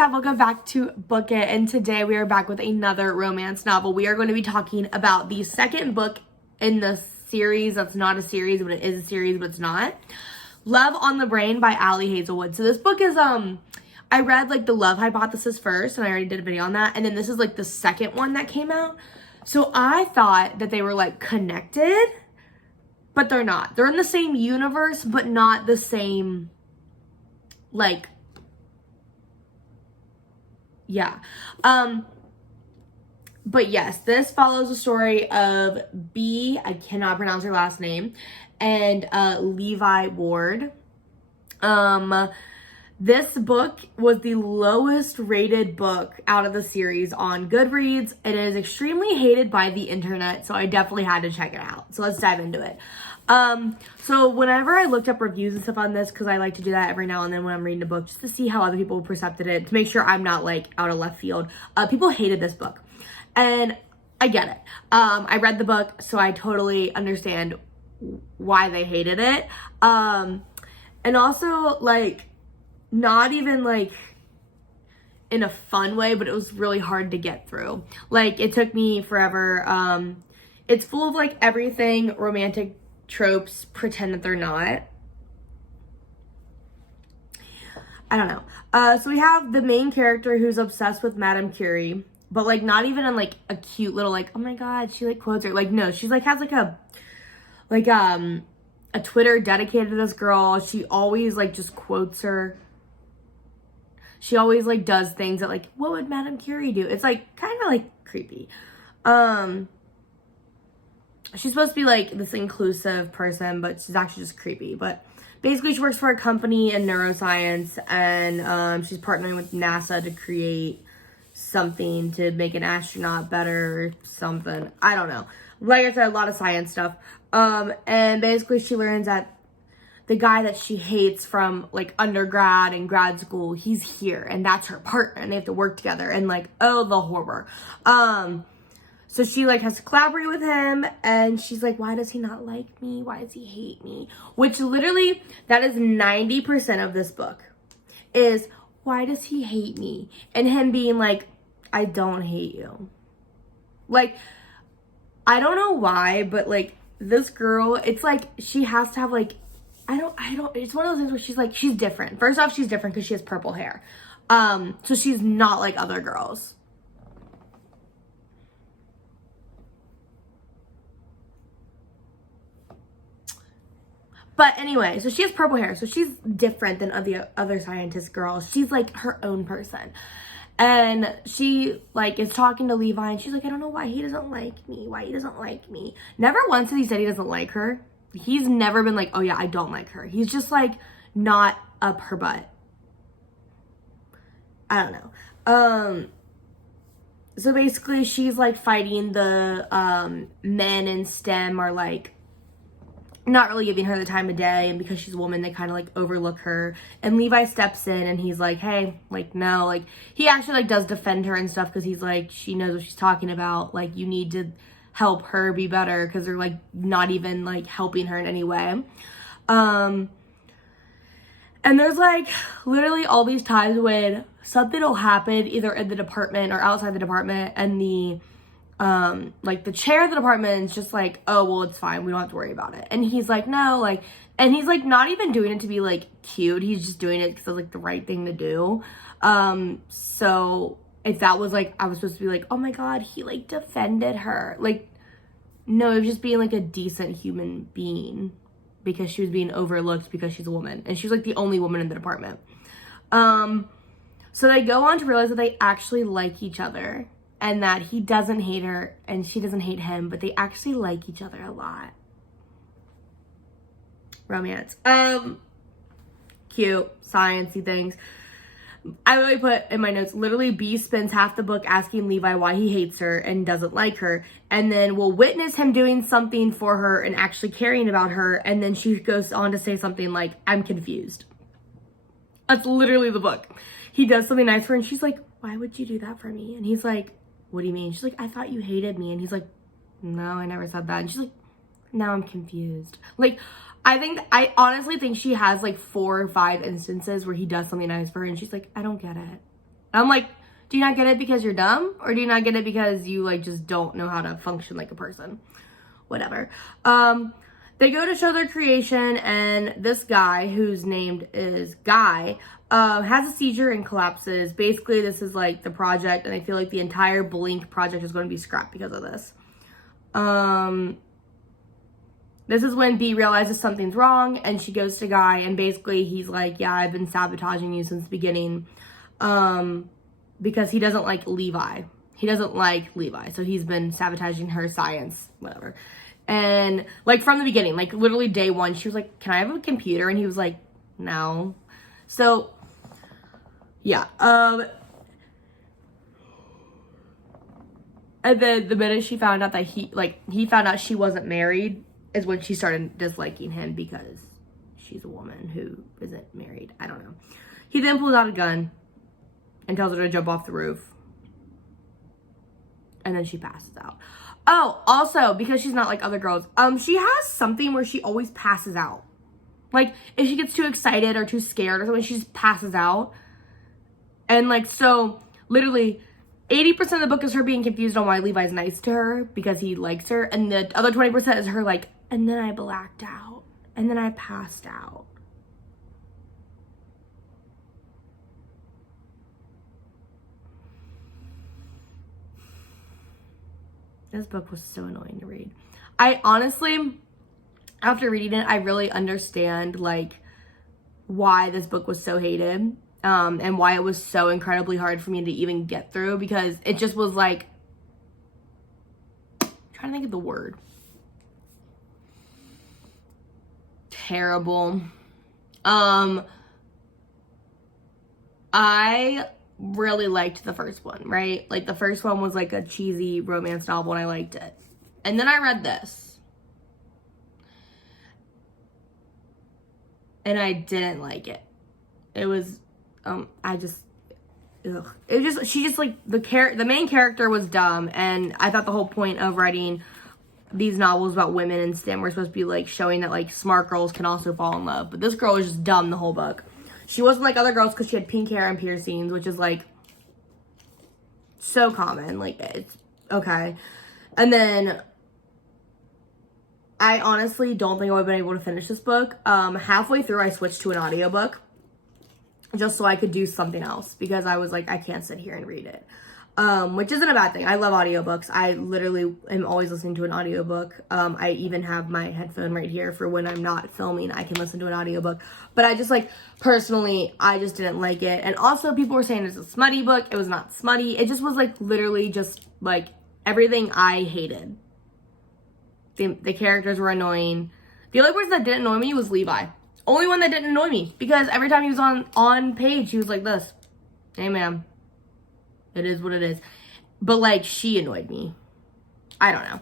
up? Welcome back to Book It, and today we are back with another romance novel. We are going to be talking about the second book in the series that's not a series, but it is a series, but it's not. Love on the Brain by Allie Hazelwood. So this book is, I read like The Love Hypothesis first, and I already did a video on that, and then this is like the second one that came out. So I thought that they were like connected, but they're not. They're in the same universe, but not the same, like, yeah. But yes, this follows the story of B, I cannot pronounce her last name, and Levi Ward. This book was the lowest rated book out of the series on Goodreads. It is extremely hated by the internet, so I definitely had to check it out. So let's dive into it. So whenever I looked up reviews and stuff on this, because I like to do that every now and then when I'm reading a book, just to see how other people perceived it, to make sure I'm not like out of left field. People hated this book, and I get it. I read the book, so I totally understand why they hated it. And also, like, not even like in a fun way, but it was really hard to get through. Like, it took me forever. It's full of like everything romantic tropes pretend that they're not. I don't know. So we have the main character who's obsessed with Madame Curie, but like not even in like a cute little like, oh my god, she like quotes her. Like, no, she's like has like a Twitter dedicated to this girl. She always like just quotes her. She always like does things that like, what would Madame Curie do? It's like kind of like creepy. She's supposed to be like this inclusive person, but she's actually just creepy. But basically she works for a company in neuroscience, and she's partnering with NASA to create something to make an astronaut better or something. I don't know. Like I said, a lot of science stuff. And basically she learns that the guy that she hates from like undergrad and grad school, he's here, and that's her partner, and they have to work together, and like, oh, the horror. So she like has to collaborate with him, and she's like, why does he not like me? Why does he hate me? Which literally, that is 90% of this book, is why does he hate me? And him being like, I don't hate you. Like, I don't know why, but like this girl, it's like she has to have like, I don't, it's one of those things where she's like, she's different. First off, she's different because she has purple hair. So she's not like other girls. But anyway, so she has purple hair, so she's different than other scientist girls. She's like her own person. And she like is talking to Levi, and she's like, I don't know why he doesn't like me. Why he doesn't like me. Never once has he said he doesn't like her. He's never been like, oh yeah, I don't like her. He's just like not up her butt. I don't know. So basically she's like fighting the men in STEM are like not really giving her the time of day, and because she's a woman, they kind of like overlook her. And Levi steps in, and he's like, hey, like, no, like, he actually like does defend her and stuff, because he's like, she knows what she's talking about, like, you need to help her be better, because they're like not even like helping her in any way. And there's like literally all these times when something will happen either in the department or outside the department, and the like the chair of the department is just like, oh, well, it's fine, we don't have to worry about it. And he's like, no, like, and he's like not even doing it to be like cute, he's just doing it because it's like the right thing to do. So if that was like, I was supposed to be like, oh my god, he like defended her, like, no, it was just being like a decent human being, because she was being overlooked because she's a woman, and she's like the only woman in the department. So they go on to realize that they actually like each other, and that he doesn't hate her and she doesn't hate him, but they actually like each other a lot. Romance. Cute, sciencey things. I really put in my notes, literally B spends half the book asking Levi why he hates her and doesn't like her, and then we'll witness him doing something for her and actually caring about her, and then she goes on to say something like, I'm confused. That's literally the book. He does something nice for her, and she's like, why would you do that for me? And he's like, what do you mean? She's like, I thought you hated me. And he's like, no, I never said that. And she's like, now I'm confused. Like, I honestly think she has like 4 or 5 instances where he does something nice for her, and she's like, I don't get it. And I'm like, do you not get it because you're dumb? Or do you not get it because you like just don't know how to function like a person? Whatever. They go to show their creation, and this guy, whose name is Guy, has a seizure and collapses. Basically, this is like the project, and I feel like the entire Blink project is going to be scrapped because of this. This is when B realizes something's wrong, and she goes to Guy, and basically he's like, yeah, I've been sabotaging you since the beginning, because he doesn't like Levi. He doesn't like Levi, so he's been sabotaging her science, whatever. And like from the beginning, like literally day one, she was like, can I have a computer? And he was like, no. So yeah. And then the minute she found out that he found out she wasn't married is when she started disliking him because she's a woman who isn't married. I don't know. He then pulls out a gun and tells her to jump off the roof. And then she passes out. Oh, also, because she's not like other girls, she has something where she always passes out. Like, if she gets too excited or too scared or something, she just passes out. And, like, so, literally, 80% of the book is her being confused on why Levi's nice to her because he likes her. And the other 20% is her, like, and then I blacked out. And then I passed out. This book was so annoying to read. I honestly, after reading it, I really understand, like, why this book was so hated, and why it was so incredibly hard for me to even get through, because it just was, like, I'm trying to think of the word. Terrible. I really liked the first one, right? Like, the first one was like a cheesy romance novel and I liked it. And then I read this. And I didn't like it. It was, ugh. She just like, the main character was dumb, and I thought the whole point of writing these novels about women in STEM were supposed to be like showing that like smart girls can also fall in love. But this girl was just dumb the whole book. She wasn't like other girls because she had pink hair and piercings, which is like so common. Like, it's okay. And then I honestly don't think I would have been able to finish this book. Halfway through, I switched to an audiobook just so I could do something else because I was like, I can't sit here and read it. Which isn't a bad thing. I love audiobooks. I literally am always listening to an audiobook. I even have my headphone right here for when I'm not filming, I can listen to an audiobook. But I just like, personally, I just didn't like it. And also people were saying it's a smutty book. It was not smutty. It just was like literally just like everything I hated. The characters were annoying. The only person that didn't annoy me was Levi. Only one that didn't annoy me because every time he was on page, he was like this. Hey, ma'am. It is what it is. But, like, she annoyed me. I don't know.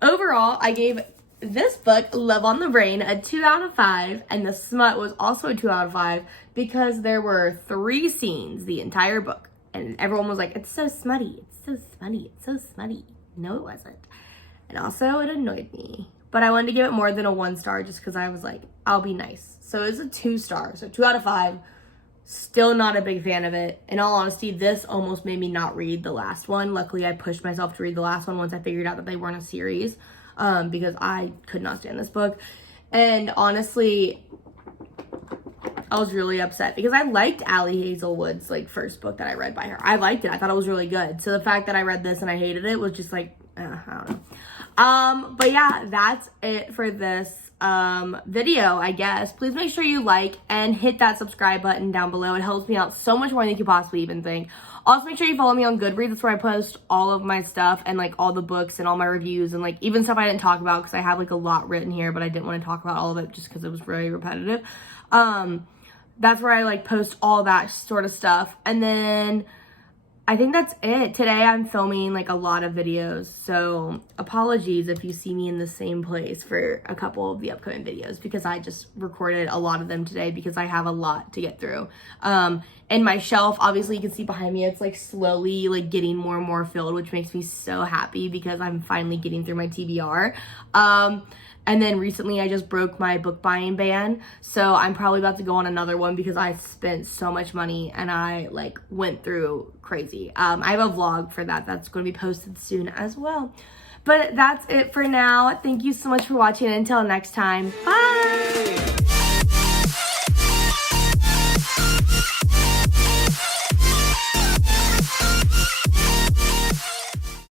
Overall, I gave this book, Love on the Brain, a 2 out of 5. And the smut was also a 2 out of 5 because there were 3 scenes the entire book. And everyone was like, it's so smutty. It's so smutty. It's so smutty. No, it wasn't. And also, it annoyed me. But I wanted to give it more than a 1 star just because I was like, I'll be nice. So it's a 2 star. So 2 out of 5. Still not a big fan of it. In all honesty, this almost made me not read the last one. Luckily, I pushed myself to read the last one once I figured out that they weren't a series, because I could not stand this book. And honestly, I was really upset because I liked Allie Hazelwood's like first book that I read by her. I liked it. I thought it was really good. So the fact that I read this and I hated it was just like, I don't know. But yeah, that's it for this video, I guess. Please make sure you like and hit that subscribe button down below. It helps me out so much more than you could possibly even think. Also, make sure you follow me on Goodreads. That's where I post all of my stuff and like all the books and all my reviews and like even stuff I didn't talk about because I have like a lot written here, but I didn't want to talk about all of it just because it was very repetitive. That's where I like post all that sort of stuff. And then I think that's it. Today I'm filming like a lot of videos, so apologies if you see me in the same place for a couple of the upcoming videos because I just recorded a lot of them today because I have a lot to get through. And my shelf, obviously you can see behind me, it's like slowly like getting more and more filled, which makes me so happy because I'm finally getting through my TBR. And then recently I just broke my book buying ban. So I'm probably about to go on another one because I spent so much money and I like went through crazy. I have a vlog for that. That's going to be posted soon as well. But that's it for now. Thank you so much for watching. Until next time. Bye.